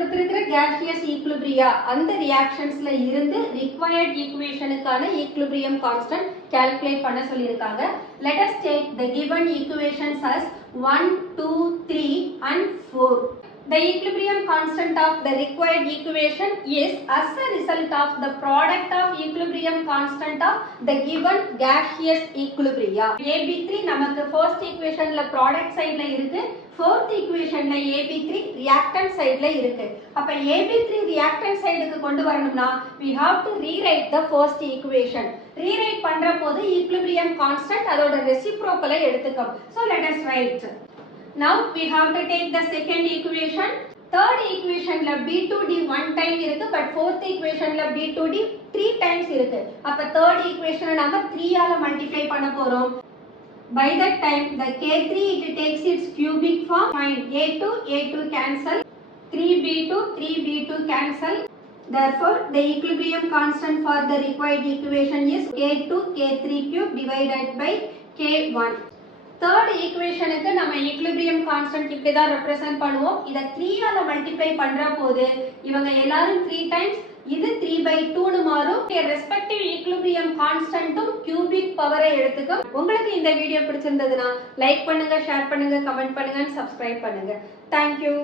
கொடுத்திருக்கிற gaseous equilibria அந்த reactionsல இருந்து required equationக்கான equilibrium constant calculate பண்ண சொல்லியிருக்காங்க. Let us take the given equations as 1, 2, 3 and 4. The equilibrium constant of the required equation is as a result of the product of equilibrium constant of the given gaseous equilibria. AB3 நமக்கு first equationல product sideல இருக்கு, fourth equationல AB3 reactant sideல இருக்கு. அப்ப AB3 reactant sideக்கு கொண்டு வரணும்னா we have to rewrite the first equation. Rewrite பண்ற போது equilibrium constant அதோட reciprocal எடுத்துக்கும். So let us write. Now we have to take the second equation. Third equation la B2D 1 time இருக்கு, but fourth equation la B2D 3 times இருக்கு. அப்ப third equation நாம 3 ஆல multiply பண்ண போறோம். By that time the K3 it takes its cubic form. Find A2 cancel, 3B2 cancel. Therefore the equilibrium constant for the required equation is K2 K3 cube divided by K1. Third equation க்கு நம்ம equilibrium constant இப்படி தான் represent பண்ணுவோம். இத 3 ஆல multiply பண்ற போது இவங்க எல்லாரும் 3 times, இது 3/2 னு மாறும். respective equilibrium constantம் cubic power எடுத்துக்கும். உங்களுக்கு இந்த வீடியோ பிடிச்சிருந்ததுனா லைக் பண்ணுங்க, ஷேர் பண்ணுங்க, கமெண்ட் பண்ணுங்க, subscribe பண்ணுங்க. Thank you.